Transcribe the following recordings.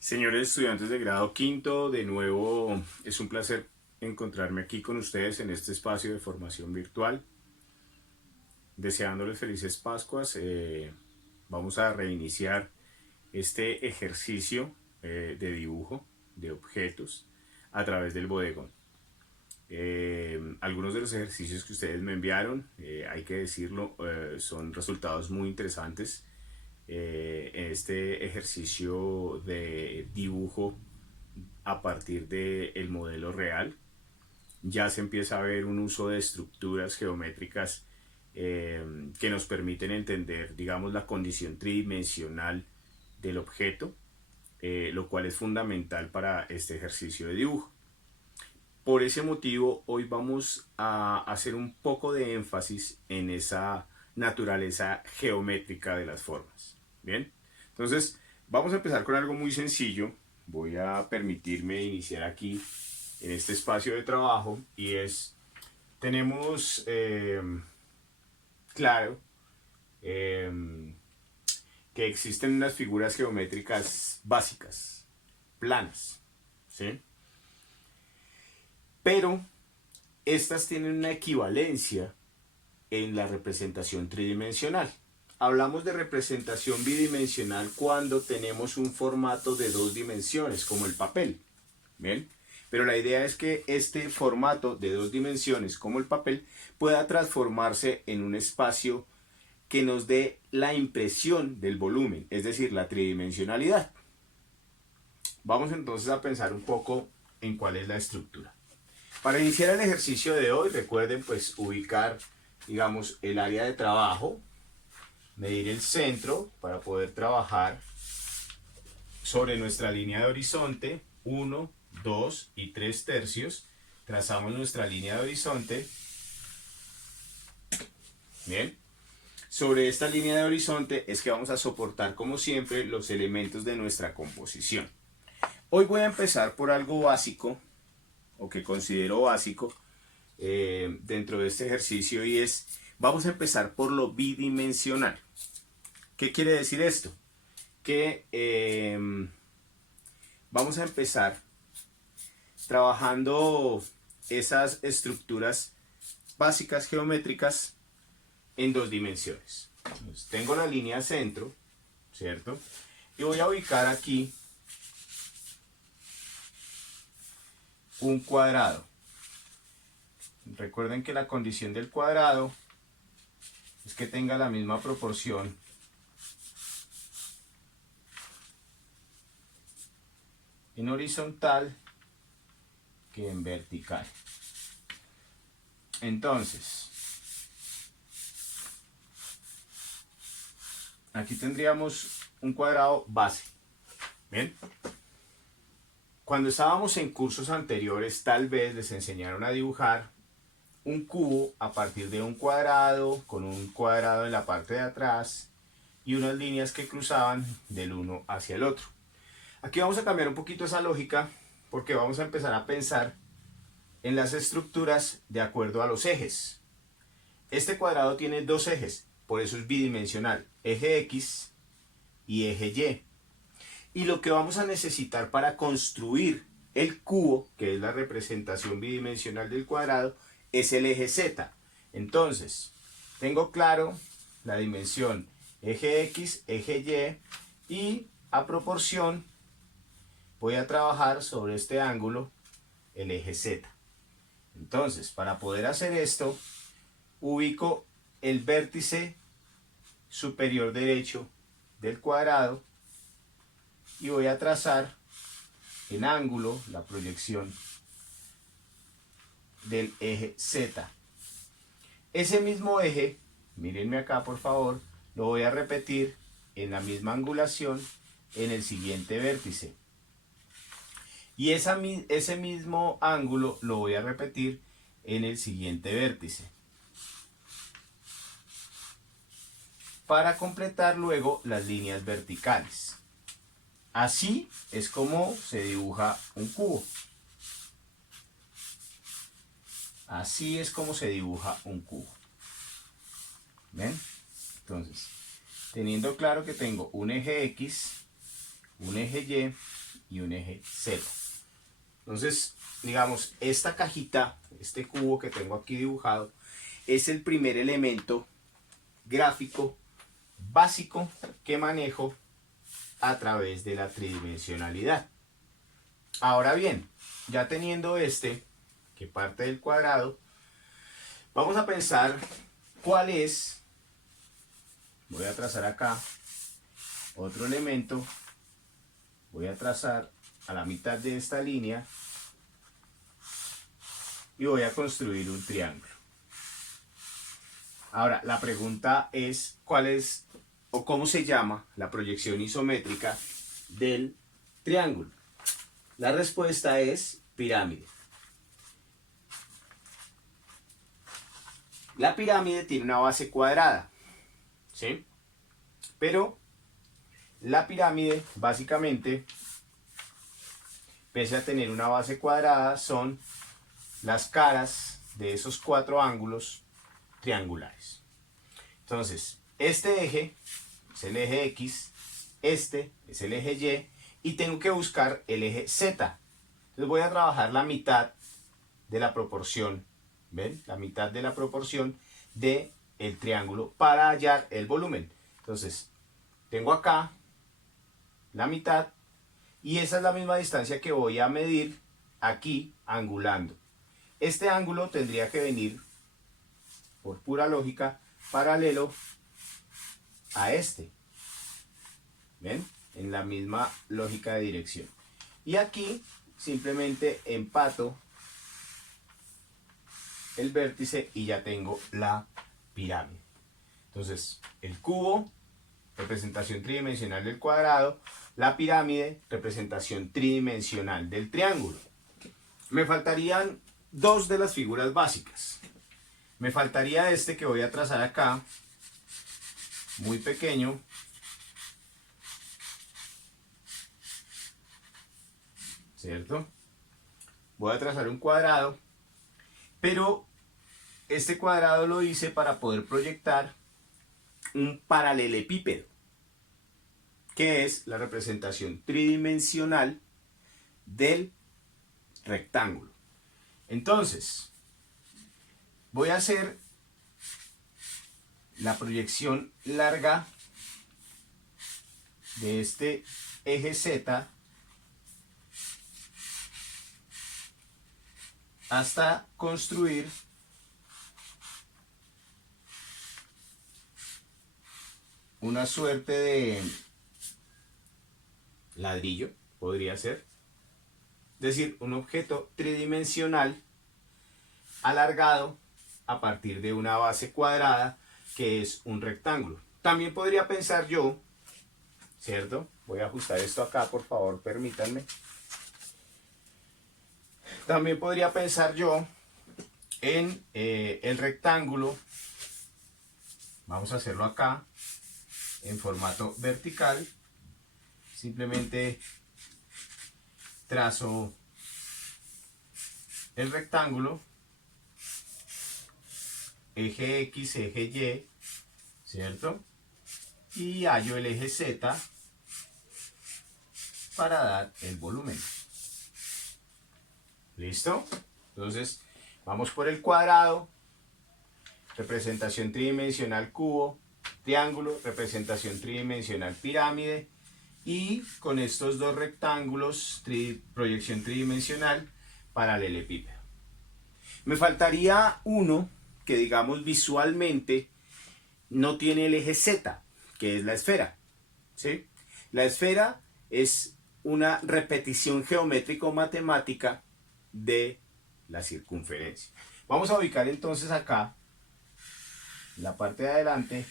Señores estudiantes de grado quinto, de nuevo es un placer encontrarme aquí con ustedes en este espacio de formación virtual. Deseándoles felices Pascuas, vamos a reiniciar este ejercicio de dibujo de objetos a través del bodegón. Algunos de los ejercicios que ustedes me enviaron, hay que decirlo, son resultados muy interesantes. Este ejercicio de dibujo a partir del modelo real ya se empieza a ver un uso de estructuras geométricas que nos permiten entender, digamos, la condición tridimensional del objeto, lo cual es fundamental para este ejercicio de dibujo. Por ese motivo, hoy vamos a hacer un poco de énfasis en esa naturaleza geométrica de las formas. Bien, entonces vamos a empezar con algo muy sencillo. Voy a permitirme iniciar aquí en este espacio de trabajo y tenemos, claro, eh, que existen unas figuras geométricas básicas, planas, ¿sí? Pero estas tienen una equivalencia en la representación tridimensional. Hablamos de representación bidimensional cuando tenemos un formato de dos dimensiones, como el papel. ¿Bien? Pero la idea es que este formato de dos dimensiones, como el papel, pueda transformarse en un espacio que nos dé la impresión del volumen, es decir, la tridimensionalidad. Vamos entonces a pensar un poco en cuál es la estructura. Para iniciar el ejercicio de hoy, recuerden pues ubicar, digamos, el área de trabajo, medir el centro para poder trabajar sobre nuestra línea de horizonte, 1, 2 y 3 tercios. Trazamos nuestra línea de horizonte. Bien. Sobre esta línea de horizonte es que vamos a soportar, como siempre, los elementos de nuestra composición. Hoy voy a empezar por algo básico, o que considero básico, dentro de este ejercicio, y vamos a empezar por lo bidimensional. ¿Qué quiere decir esto? Que vamos a empezar trabajando esas estructuras básicas geométricas en dos dimensiones. Entonces, tengo la línea centro, ¿cierto? Y voy a ubicar aquí un cuadrado. Recuerden que la condición del cuadrado es que tenga la misma proporción en horizontal que en vertical. Entonces, aquí tendríamos un cuadrado base. ¿Bien? Cuando estábamos en cursos anteriores, tal vez les enseñaron a dibujar un cubo a partir de un cuadrado, con un cuadrado en la parte de atrás y unas líneas que cruzaban del uno hacia el otro. Aquí vamos a cambiar un poquito esa lógica porque vamos a empezar a pensar en las estructuras de acuerdo a los ejes. Este cuadrado tiene dos ejes, por eso es bidimensional, eje X y eje Y. Y lo que vamos a necesitar para construir el cubo, que es la representación bidimensional del cuadrado, es el eje Z. Entonces, tengo claro la dimensión eje X, eje Y, y a proporción voy a trabajar sobre este ángulo el eje Z. Entonces, para poder hacer esto, ubico el vértice superior derecho del cuadrado y voy a trazar en ángulo la proyección del eje Z. Ese mismo eje, mírenme acá por favor, lo voy a repetir en la misma angulación en el siguiente vértice. Y ese mismo ángulo lo voy a repetir en el siguiente vértice. Para completar luego las líneas verticales. Así es como se dibuja un cubo. Así es como se dibuja un cubo. ¿Ven? Entonces, teniendo claro que tengo un eje X, un eje Y y un eje Z. Entonces, digamos, esta cajita, este cubo que tengo aquí dibujado, es el primer elemento gráfico básico que manejo a través de la tridimensionalidad. Ahora bien, ya teniendo este, que parte del cuadrado, vamos a pensar cuál es, voy a trazar acá otro elemento, voy a trazar a la mitad de esta línea y voy a construir un triángulo. Ahora, la pregunta es, ¿cuál es o cómo se llama la proyección isométrica del triángulo? La respuesta es pirámide. La pirámide tiene una base cuadrada, ¿sí? Pero la pirámide, básicamente, pese a tener una base cuadrada, son las caras de esos cuatro ángulos triangulares. Entonces, este eje es el eje X, este es el eje Y tengo que buscar el eje Z. Entonces voy a trabajar la mitad de la proporción, ¿ven? La mitad de la proporción del triángulo para hallar el volumen. Entonces, tengo acá la mitad y esa es la misma distancia que voy a medir aquí angulando. Este ángulo tendría que venir, por pura lógica, paralelo a este. ¿Ven? En la misma lógica de dirección. Y aquí simplemente empato el vértice y ya tengo la pirámide. Entonces, el cubo, representación tridimensional del cuadrado, la pirámide, representación tridimensional del triángulo. Me faltarían dos de las figuras básicas. Me faltaría este que voy a trazar acá, muy pequeño. ¿Cierto? Voy a trazar un cuadrado, pero este cuadrado lo hice para poder proyectar un paralelepípedo, que es la representación tridimensional del rectángulo. Entonces, voy a hacer la proyección larga de este eje Z hasta construir una suerte de ladrillo, podría ser. Es decir, un objeto tridimensional alargado a partir de una base cuadrada que es un rectángulo. También podría pensar yo, ¿cierto? Voy a ajustar esto acá, por favor, permítanme. También podría pensar yo en el rectángulo. Vamos a hacerlo acá en formato vertical. Simplemente trazo el rectángulo, eje X, eje Y, ¿cierto? Y hallo el eje Z para dar el volumen. ¿Listo? Entonces, vamos por el cuadrado, representación tridimensional cubo, triángulo, representación tridimensional pirámide, y con estos dos rectángulos, proyección tridimensional, paralelepípedo. Me faltaría uno que, digamos, visualmente no tiene el eje Z, que es la esfera, ¿sí? La esfera es una repetición geométrico-matemática de la circunferencia. Vamos a ubicar entonces acá, en la parte de adelante,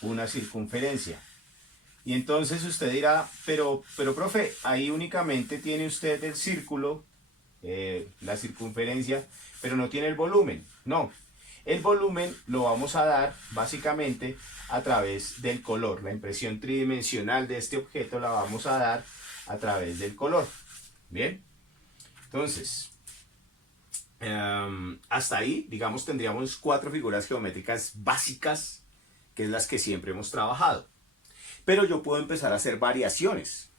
una circunferencia. Y entonces usted dirá, pero profe, ahí únicamente tiene usted el círculo, la circunferencia, pero no tiene el volumen. No, el volumen lo vamos a dar básicamente a través del color. La impresión tridimensional de este objeto la vamos a dar a través del color. Bien, entonces, hasta ahí, digamos, tendríamos 4 figuras geométricas básicas, que es las que siempre hemos trabajado. Pero yo puedo empezar a hacer variaciones.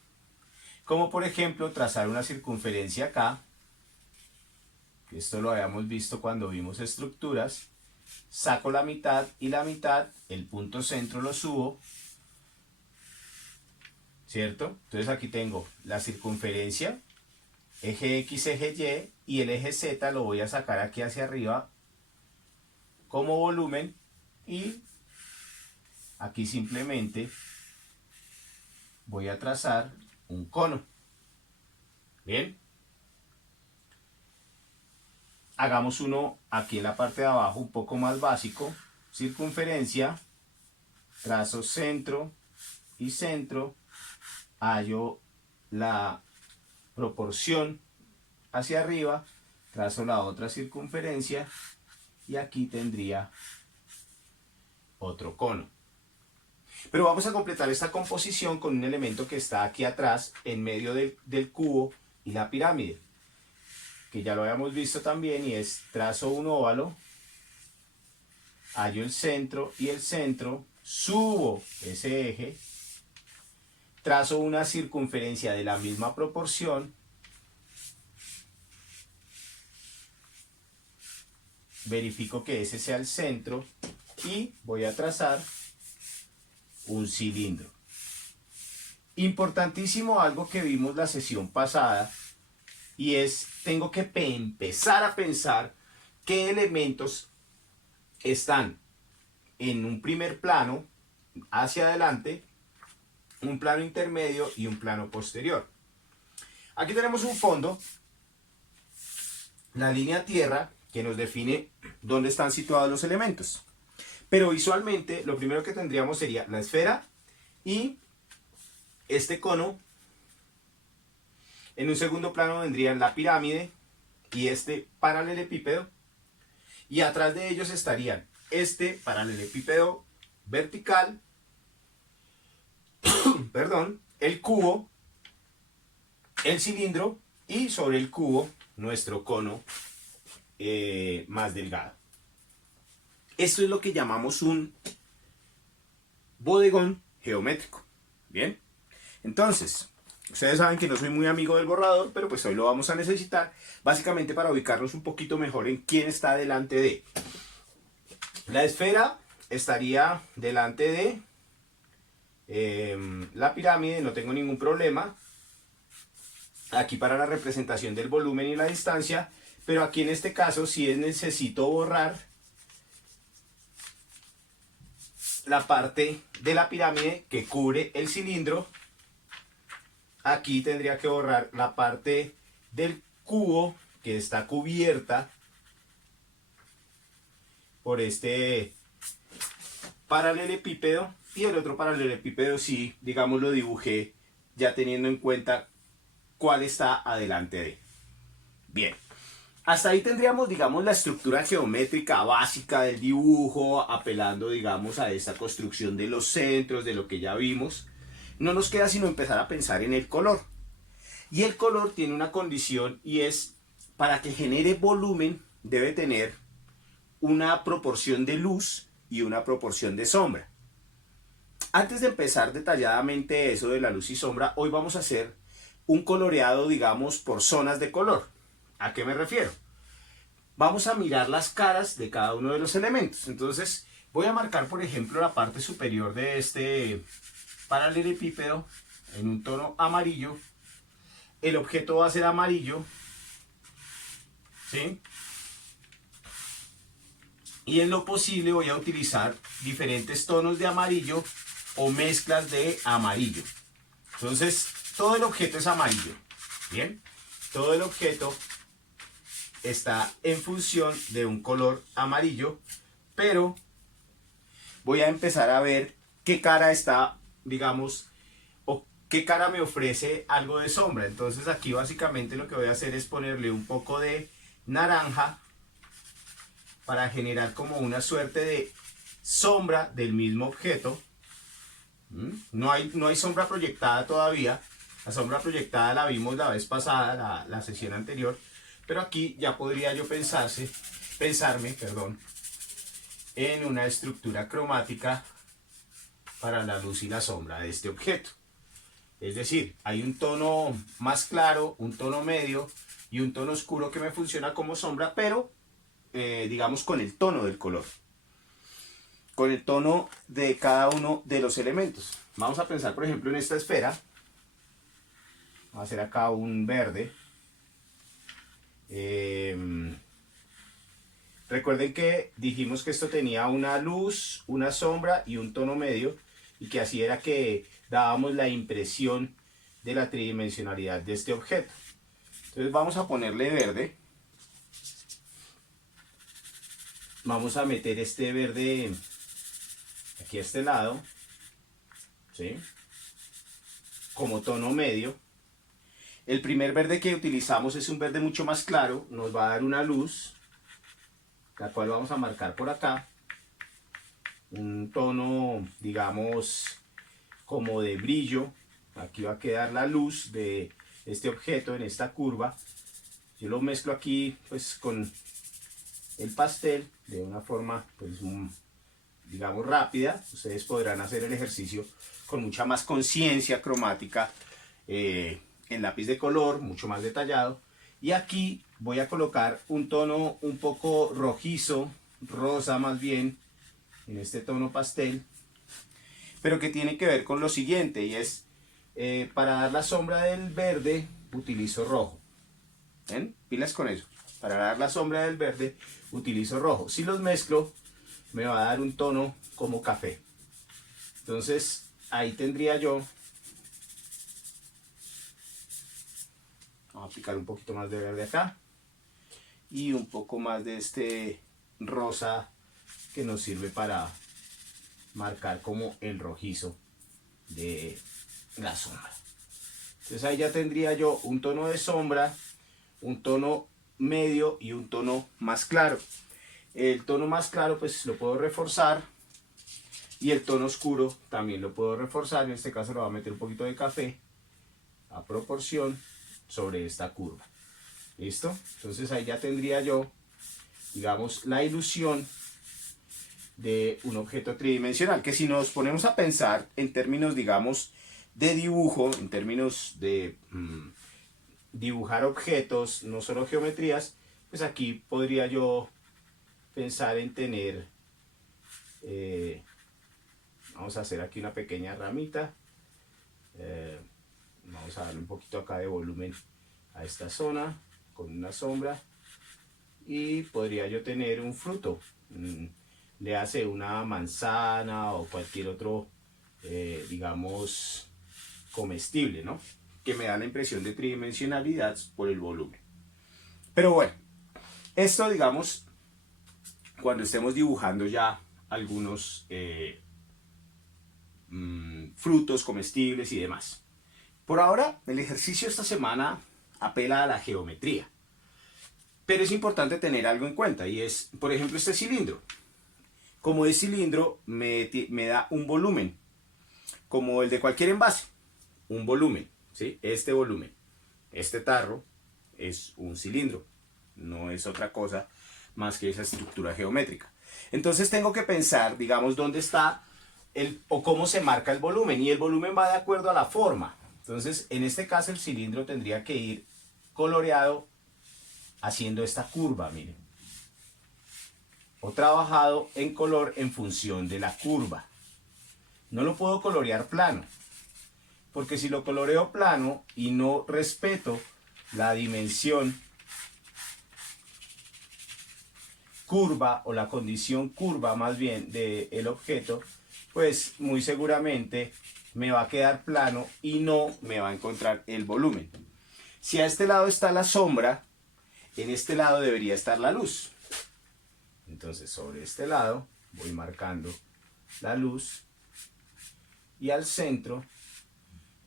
Como por ejemplo trazar una circunferencia acá. Esto lo habíamos visto cuando vimos estructuras. Saco la mitad y la mitad, el punto centro lo subo, ¿cierto? Entonces aquí tengo la circunferencia, eje X, eje Y, y el eje Z lo voy a sacar aquí hacia arriba como volumen, y aquí simplemente voy a trazar un cono. Bien. Hagamos uno aquí en la parte de abajo un poco más básico. Circunferencia, trazo centro y centro, hallo la proporción hacia arriba, trazo la otra circunferencia y aquí tendría otro cono. Pero vamos a completar esta composición con un elemento que está aquí atrás, en medio del cubo y la pirámide, que ya lo habíamos visto también, y es trazo un óvalo, hallo el centro y el centro, subo ese eje, trazo una circunferencia de la misma proporción, verifico que ese sea el centro y voy a trazar un cilindro. Importantísimo algo que vimos la sesión pasada, y es, tengo que empezar a pensar qué elementos están en un primer plano hacia adelante, un plano intermedio y un plano posterior. Aquí tenemos un fondo, la línea tierra, que nos define dónde están situados los elementos. Pero visualmente lo primero que tendríamos sería la esfera y este cono. En un segundo plano vendrían la pirámide y este paralelepípedo, y atrás de ellos estarían este paralelepípedo vertical, perdón, el cubo, el cilindro, y sobre el cubo nuestro cono más delgado. Esto es lo que llamamos un bodegón geométrico. Bien, entonces ustedes saben que no soy muy amigo del borrador, pero pues hoy lo vamos a necesitar, básicamente para ubicarnos un poquito mejor en quién está delante de. La esfera estaría delante de la pirámide, no tengo ningún problema. Aquí para la representación del volumen y la distancia, pero aquí en este caso sí necesito borrar la parte de la pirámide que cubre el cilindro. Aquí tendría que borrar la parte del cubo que está cubierta por este paralelepípedo, y el otro paralelepípedo sí, digamos, lo dibujé ya teniendo en cuenta cuál está adelante de. Bien, hasta ahí tendríamos, digamos, la estructura geométrica básica del dibujo, apelando, digamos, a esta construcción de los centros, de lo que ya vimos. No nos queda sino empezar a pensar en el color. Y el color tiene una condición, y es, para que genere volumen, debe tener una proporción de luz y una proporción de sombra. Antes de empezar detalladamente eso de la luz y sombra, hoy vamos a hacer un coloreado, digamos, por zonas de color. ¿A qué me refiero? Vamos a mirar las caras de cada uno de los elementos. Entonces voy a marcar, por ejemplo, la parte superior de este paralelepípedo en un tono amarillo. El objeto va a ser amarillo, ¿sí? Y en lo posible voy a utilizar diferentes tonos de amarillo o mezclas de amarillo. Entonces todo el objeto es amarillo. Bien, todo el objeto está en función de un color amarillo, pero voy a empezar a ver qué cara está, digamos, o qué cara me ofrece algo de sombra. Entonces aquí básicamente lo que voy a hacer es ponerle un poco de naranja para generar como una suerte de sombra del mismo objeto. No hay sombra proyectada todavía. La sombra proyectada la vimos la vez pasada, la sesión anterior. Pero aquí ya podría yo pensarme, en una estructura cromática para la luz y la sombra de este objeto. Es decir, hay un tono más claro, un tono medio y un tono oscuro que me funciona como sombra, pero digamos con el tono del color, con el tono de cada uno de los elementos. Vamos a pensar, por ejemplo, en esta esfera. Vamos a hacer acá un verde. Recuerden que dijimos que esto tenía una luz, una sombra y un tono medio, y que así era que dábamos la impresión de la tridimensionalidad de este objeto. Entonces vamos a ponerle verde. Vamos a meter este verde aquí a este lado, ¿sí? Como tono medio. El primer verde que utilizamos es un verde mucho más claro, nos va a dar una luz, la cual vamos a marcar por acá. Un tono, digamos, como de brillo. Aquí va a quedar la luz de este objeto en esta curva. Yo lo mezclo aquí pues con el pastel de una forma pues digamos rápida. Ustedes podrán hacer el ejercicio con mucha más conciencia cromática en lápiz de color, mucho más detallado. Y aquí voy a colocar un tono un poco rojizo, rosa más bien, en este tono pastel, pero que tiene que ver con lo siguiente, y es para dar la sombra del verde utilizo rojo. ¿Ven? Pilas con eso. Para dar la sombra del verde utilizo rojo. Si los mezclo me va a dar un tono como café. Entonces ahí tendría yo, vamos a aplicar un poquito más de verde acá y un poco más de este rosa que nos sirve para marcar como el rojizo de la sombra. Entonces ahí ya tendría yo un tono de sombra, un tono medio y un tono más claro. El tono más claro pues lo puedo reforzar y el tono oscuro también lo puedo reforzar. En este caso le voy a meter un poquito de café a proporción sobre esta curva. ¿Listo? Entonces ahí ya tendría yo, digamos, la ilusión de un objeto tridimensional, que si nos ponemos a pensar en términos, digamos, de dibujo, en términos de dibujar objetos, no solo geometrías, pues aquí podría yo pensar en tener, vamos a hacer aquí una pequeña ramita, vamos a darle un poquito acá de volumen a esta zona, con una sombra, y podría yo tener un fruto, le hace una manzana o cualquier otro, digamos, comestible, ¿no? Que me da la impresión de tridimensionalidad por el volumen. Pero bueno, esto digamos, cuando estemos dibujando ya algunos frutos comestibles y demás. Por ahora, el ejercicio esta semana apela a la geometría. Pero es importante tener algo en cuenta, y es, por ejemplo, este cilindro. Como es cilindro, me da un volumen, como el de cualquier envase, un volumen, ¿sí? Este volumen, este tarro es un cilindro, no es otra cosa más que esa estructura geométrica. Entonces tengo que pensar, digamos, dónde está o cómo se marca el volumen, y el volumen va de acuerdo a la forma. Entonces, en este caso el cilindro tendría que ir coloreado haciendo esta curva, miren, o trabajado en color en función de la curva. No lo puedo colorear plano, porque si lo coloreo plano y no respeto la dimensión curva o la condición curva más bien del objeto, pues muy seguramente me va a quedar plano y no me va a encontrar el volumen. Si a este lado está la sombra, en este lado debería estar la luz. Entonces sobre este lado voy marcando la luz, y al centro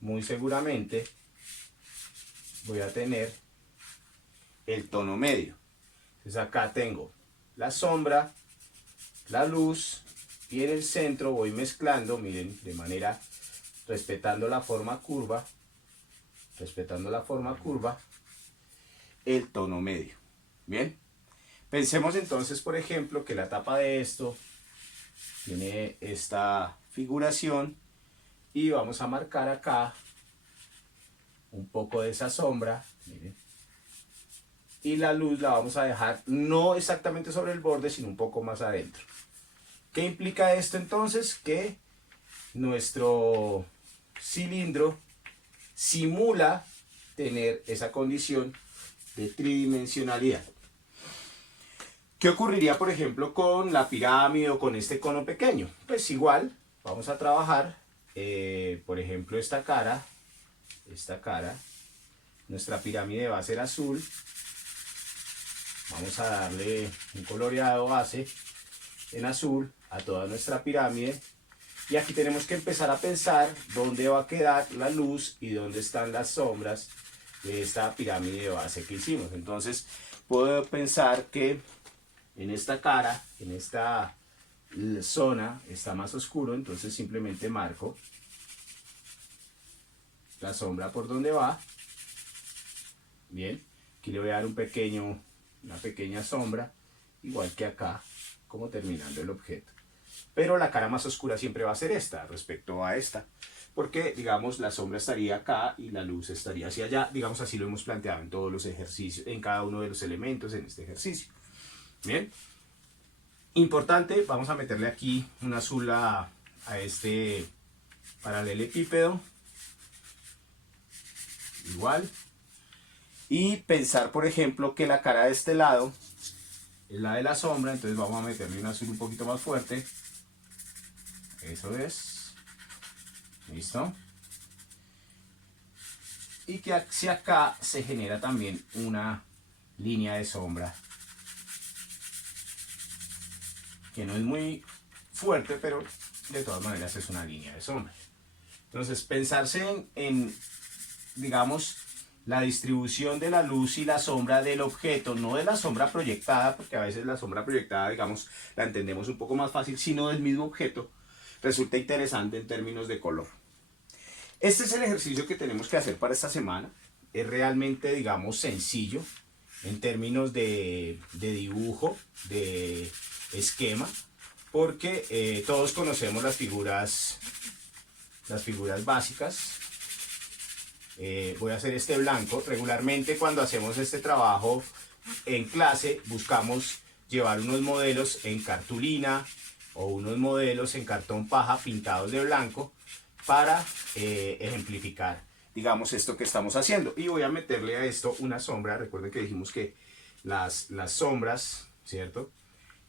muy seguramente voy a tener el tono medio. Entonces acá tengo la sombra, la luz, y en el centro voy mezclando, miren, de manera, respetando la forma curva, el tono medio. Bien, pensemos entonces, por ejemplo, que la tapa de esto tiene esta figuración, y vamos a marcar acá un poco de esa sombra, miren, y la luz la vamos a dejar no exactamente sobre el borde, sino un poco más adentro. ¿Qué implica esto entonces? Que nuestro cilindro simula tener esa condición de tridimensionalidad. ¿Qué ocurriría, por ejemplo, con la pirámide o con este cono pequeño? Pues igual, vamos a trabajar, por ejemplo, esta cara, nuestra pirámide va a ser azul. Vamos a darle un coloreado base en azul a toda nuestra pirámide. Y aquí tenemos que empezar a pensar dónde va a quedar la luz y dónde están las sombras de esta pirámide de base que hicimos. Entonces puedo pensar que en esta cara, en esta zona está más oscuro, entonces simplemente marco la sombra por donde va. Bien, aquí le voy a dar una pequeña sombra, igual que acá, como terminando el objeto. Pero la cara más oscura siempre va a ser esta, respecto a esta, porque, digamos, la sombra estaría acá y la luz estaría hacia allá. Digamos, así lo hemos planteado en todos los ejercicios, en cada uno de los elementos en este ejercicio. Bien, importante, vamos a meterle aquí un azul a este paralelepípedo, igual, y pensar, por ejemplo, que la cara de este lado es la de la sombra, entonces vamos a meterle un azul un poquito más fuerte. Eso es. Listo. Y que hacia acá se genera también una línea de sombra, que no es muy fuerte, pero de todas maneras es una línea de sombra. Entonces, pensarse digamos, la distribución de la luz y la sombra del objeto, no de la sombra proyectada, porque a veces la sombra proyectada, digamos, la entendemos un poco más fácil, sino del mismo objeto, resulta interesante en términos de color. Este es el ejercicio que tenemos que hacer para esta semana. Es realmente, digamos, sencillo en términos de dibujo, de esquema, porque todos conocemos las figuras básicas. Voy a hacer este blanco. Regularmente cuando hacemos este trabajo en clase buscamos llevar unos modelos en cartulina o unos modelos en cartón paja pintados de blanco para ejemplificar, digamos, esto que estamos haciendo. Y voy a meterle a esto una sombra. Recuerden que dijimos que las sombras, ¿cierto?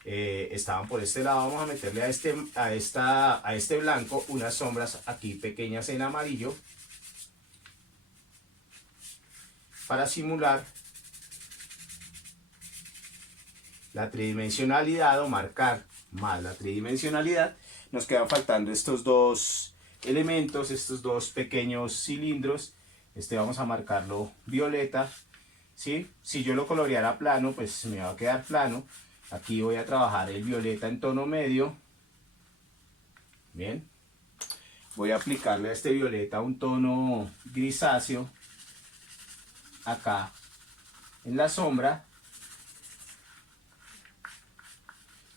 Estaban por este lado. Vamos a meterle a este blanco unas sombras aquí pequeñas en amarillo, para simular la tridimensionalidad o marcar más la tridimensionalidad. Nos quedan faltando estos dos elementos, estos dos pequeños cilindros. Este vamos a marcarlo violeta, ¿sí? Si yo lo coloreara plano, pues me va a quedar plano. Aquí voy a trabajar el violeta en tono medio. Bien. Voy a aplicarle a este violeta un tono grisáceo acá en la sombra.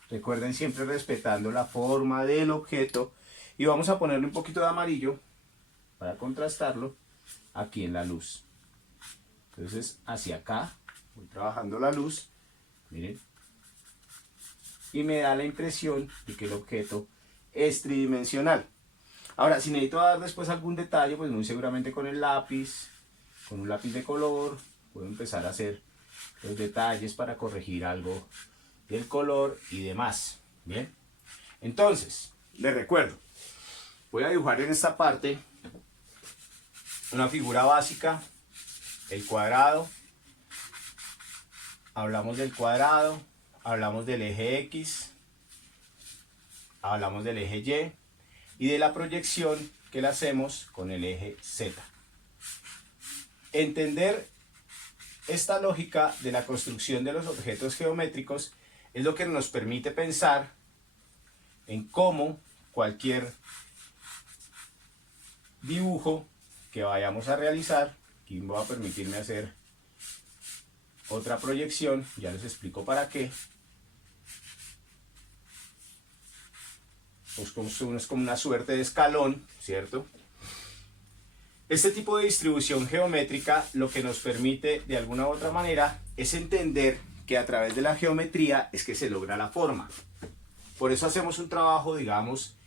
Recuerden, siempre respetando la forma del objeto, y vamos a ponerle un poquito de amarillo para contrastarlo aquí en la luz. Entonces hacia acá voy trabajando la luz, miren, y me da la impresión de que el objeto es tridimensional. Ahora, si necesito dar después algún detalle, pues muy seguramente con el lápiz, con un lápiz de color, puedo empezar a hacer los detalles para corregir algo del color y demás. Bien, entonces les recuerdo, voy a dibujar en esta parte una figura básica, el cuadrado. Hablamos del cuadrado, hablamos del eje X, hablamos del eje Y y de la proyección que la hacemos con el eje Z. Entender esta lógica de la construcción de los objetos geométricos es lo que nos permite pensar en cómo cualquier dibujo que vayamos a realizar, aquí voy a permitirme hacer otra proyección, ya les explico para qué, pues como es como una suerte de escalón, ¿cierto? Este tipo de distribución geométrica lo que nos permite de alguna u otra manera es entender que a través de la geometría es que se logra la forma. Por eso hacemos un trabajo, digamos,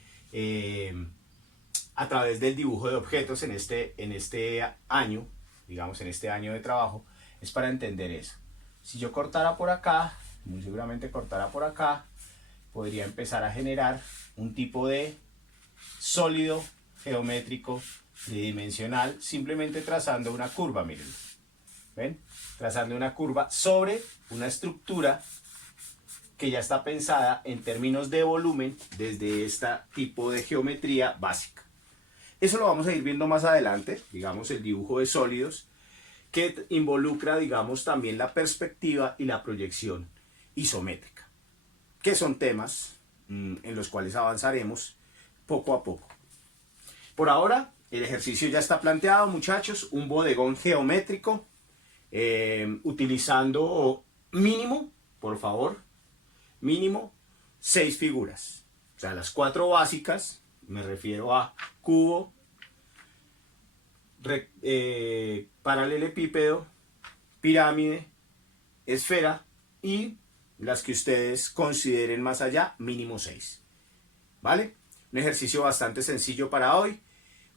a través del dibujo de objetos en este año, digamos en este año de trabajo, es para entender eso. Si yo cortara por acá, muy seguramente cortara por acá, podría empezar a generar un tipo de sólido geométrico tridimensional simplemente trazando una curva, miren. ¿Ven? Trazando una curva sobre una estructura que ya está pensada en términos de volumen desde este tipo de geometría básica. Eso lo vamos a ir viendo más adelante, digamos el dibujo de sólidos, que involucra, digamos, también la perspectiva y la proyección isométrica, que son temas en los cuales avanzaremos poco a poco. Por ahora, el ejercicio ya está planteado, muchachos, un bodegón geométrico, utilizando mínimo, por favor, mínimo 6 figuras. O sea, las 4 básicas, me refiero a cubo, paralelepípedo, pirámide, esfera y las que ustedes consideren más allá, mínimo 6. ¿Vale? Un ejercicio bastante sencillo para hoy.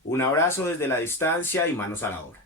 Un abrazo desde la distancia y manos a la obra.